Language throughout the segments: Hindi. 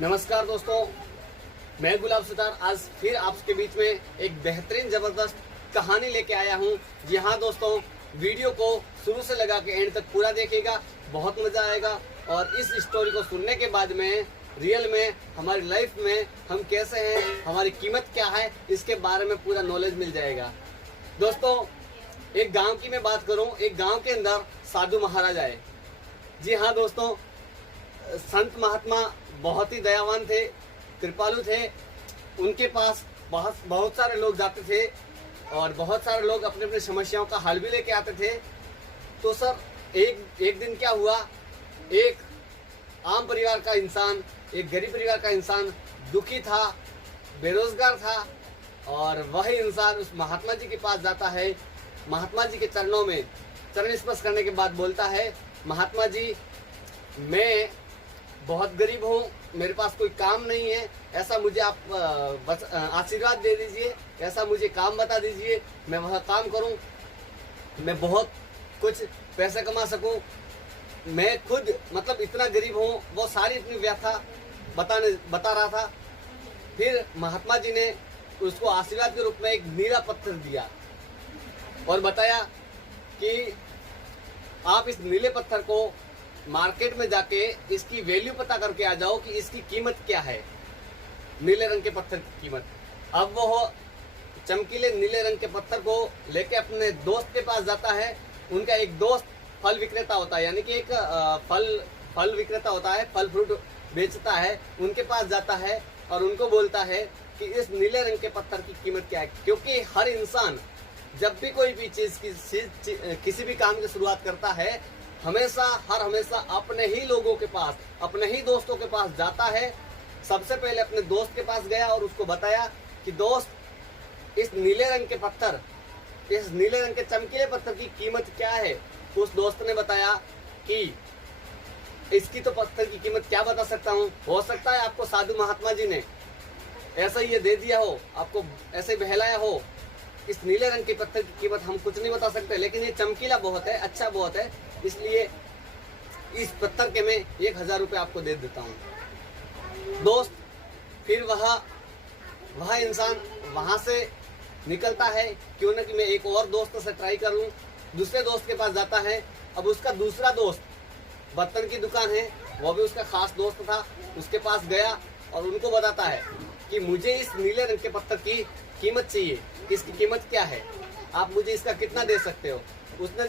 नमस्कार दोस्तों, मैं गुलाब सुतार आज फिर आपके बीच में एक बेहतरीन ज़बरदस्त कहानी लेके आया हूँ। जी हाँ दोस्तों, वीडियो को शुरू से लगा के एंड तक पूरा देखिएगा, बहुत मज़ा आएगा। और इस स्टोरी को सुनने के बाद में रियल में हमारी लाइफ में हम कैसे हैं, हमारी कीमत क्या है, इसके बारे में पूरा नॉलेज मिल जाएगा। दोस्तों, एक गांव की मैं बात करूं, एक गांव के अंदर साधु महाराज आए। जी हाँ दोस्तों, संत महात्मा बहुत ही दयावान थे, कृपालु थे। उनके पास बहुत सारे लोग जाते थे और बहुत सारे लोग अपने अपनी समस्याओं का हल भी लेके आते थे। तो सर एक दिन क्या हुआ, एक आम परिवार का इंसान, एक गरीब परिवार का इंसान दुखी था, बेरोजगार था, और वही इंसान उस महात्मा जी के पास जाता है। महात्मा जी के चरणों में चरण स्पर्श करने के बाद बोलता है, महात्मा जी मैं बहुत गरीब हूँ, मेरे पास कोई काम नहीं है, ऐसा मुझे आप बस आशीर्वाद दे दीजिए, ऐसा मुझे काम बता दीजिए, मैं वह काम करूँ, मैं बहुत कुछ पैसे कमा सकूँ। मैं खुद मतलब इतना गरीब हूँ। वो सारी अपनी व्यथा बता रहा था। फिर महात्मा जी ने उसको आशीर्वाद के रूप में एक नीला पत्थर दिया और बताया कि आप इस नीले पत्थर को मार्केट में जाके इसकी वैल्यू पता करके आ जाओ कि इसकी कीमत क्या है, नीले रंग के पत्थर की कीमत। अब वो चमकीले नीले रंग के पत्थर को लेके अपने दोस्त के पास जाता है। उनका एक दोस्त फल विक्रेता होता है, यानी कि एक फल विक्रेता होता है, फल फ्रूट बेचता है। उनके पास जाता है और उनको बोलता है कि इस नीले रंग के पत्थर की कीमत क्या है। क्योंकि हर इंसान जब भी कोई भी चीज किसी भी काम की शुरुआत करता है, हमेशा अपने ही लोगों के पास, अपने ही दोस्तों के पास जाता है। सबसे पहले अपने दोस्त के पास गया और उसको बताया कि दोस्त, इस नीले रंग के पत्थर, इस नीले रंग के चमकीले पत्थर की कीमत क्या है। उस दोस्त ने बताया कि इसकी तो पत्थर की कीमत क्या बता सकता हूँ, हो सकता है आपको साधु महात्मा जी ने ऐसा ही ये दे दिया हो, आपको ऐसे बहलाया हो। इस नीले रंग के पत्थर की कीमत हम कुछ नहीं बता सकते, लेकिन ये चमकीला बहुत है, अच्छा बहुत है, इसलिए इस पत्थर के मैं 1000 रुपये आपको दे देता हूँ। दोस्त फिर वह इंसान वहां से निकलता है, क्यों ना कि मैं एक और दोस्त से ट्राई कर लूँ। दूसरे दोस्त के पास जाता है। अब उसका दूसरा दोस्त, बर्तन की दुकान है, वो भी उसका खास दोस्त था, उसके पास गया और उनको बताता है कि मुझे इस नीले रंग के पत्थर की कीमत चाहिए, इसकी कीमत क्या है, आप मुझे इसका कितना दे सकते हो। उसने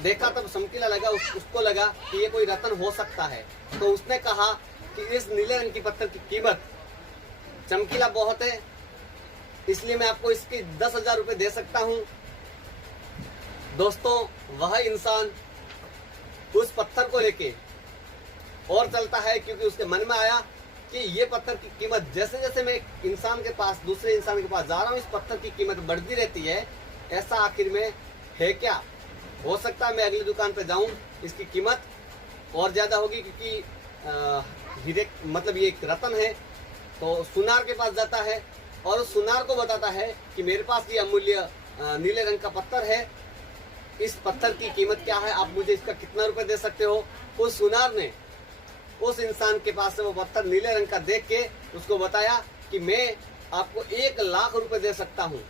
देखा तब चमकीला लगा, उसको लगा कि ये कोई रत्न हो सकता है। तो उसने कहा कि इस नीले रंग की पत्थर की कीमत चमकीला बहुत है, इसलिए मैं आपको इसके 10,000 रुपये दे सकता हूँ। दोस्तों, वह इंसान उस पत्थर को लेके और चलता है, क्योंकि उसके मन में आया कि ये पत्थर की कीमत, जैसे जैसे मैं इंसान के पास, दूसरे इंसान के पास जा रहा हूँ, इस पत्थर की कीमत बढ़ती रहती है। ऐसा आखिर में है क्या, हो सकता है मैं अगली दुकान पे जाऊं, इसकी कीमत और ज्यादा होगी, क्योंकि हीरे मतलब ये एक रत्न है। तो सुनार के पास जाता है और उस सुनार को बताता है कि मेरे पास ये अमूल्य नीले रंग का पत्थर है, इस पत्थर की कीमत क्या है, आप मुझे इसका कितना रुपए दे सकते हो। उस सुनार ने उस इंसान के पास से वो पत्थर नीले रंग का देख के उसको बताया कि मैं आपको 1,00,000 रुपए दे सकता हूँ।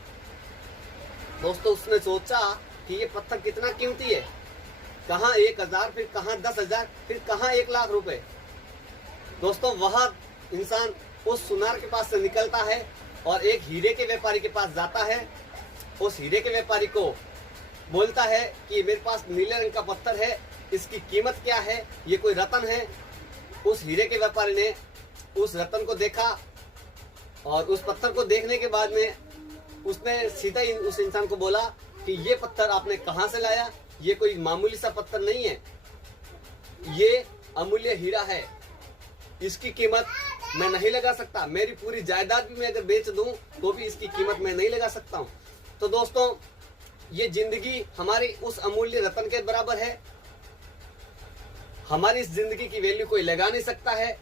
दोस्तों, उसने सोचा कि ये पत्थर कितना कीमती है, कहाँ 1,000, फिर कहाँ 10,000, फिर कहाँ 1,00,000 रुपए। दोस्तों, वह इंसान उस सुनार के पास से निकलता है और एक हीरे के व्यापारी के पास जाता है। उस हीरे के व्यापारी को बोलता है कि मेरे पास नीले रंग का पत्थर है, इसकी कीमत क्या है, ये कोई रत्न है। उस हीरे के व्यापारी ने उस रत्न को देखा और उस पत्थर को देखने के बाद में उसने सीधा ही उस इंसान को बोला कि ये पत्थर आपने कहाँ से लाया, ये कोई मामूली सा पत्थर नहीं है, ये अमूल्य हीरा है, इसकी कीमत मैं नहीं लगा सकता, मेरी पूरी जायदाद भी मैं अगर बेच दूं तो भी इसकी कीमत मैं नहीं लगा सकता हूँ। तो दोस्तों, ये जिंदगी हमारी उस अमूल्य रत्न के बराबर है। हमारी इस जिंदगी की वैल्यू कोई लगा नहीं सकता है।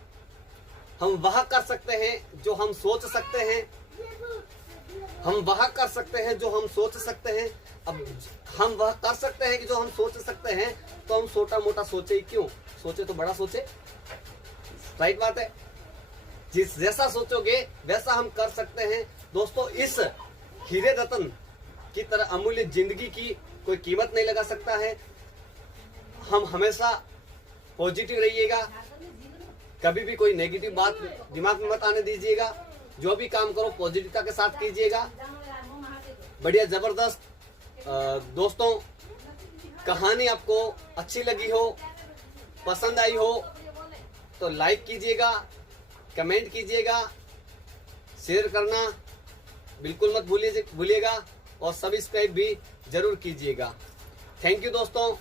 हम वह कर सकते हैं जो हम सोच सकते हैं, हम वह कर सकते हैं जो हम सोच सकते हैं। अब हम वह कर सकते हैं कि जो हम सोच सकते हैं, तो हम छोटा मोटा सोचे ही क्यों, सोचे तो बड़ा सोचे। राइट बात है। जिस जैसा सोचोगे वैसा हम कर सकते हैं। दोस्तों, इस हीरे रतन की तरह अमूल्य जिंदगी की कोई कीमत नहीं लगा सकता है। हम हमेशा पॉजिटिव रहिएगा, कभी भी कोई नेगेटिव बात दिमाग में मत आने दीजिएगा। जो भी काम करो पॉजिटिवता के साथ कीजिएगा। बढ़िया जबरदस्त दोस्तों, कहानी आपको अच्छी लगी हो, पसंद आई हो तो लाइक कीजिएगा, कमेंट कीजिएगा, शेयर करना बिल्कुल मत भूलिएगा और सब्सक्राइब भी जरूर कीजिएगा। थैंक यू दोस्तों,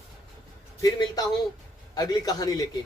फिर मिलता हूँ अगली कहानी लेके।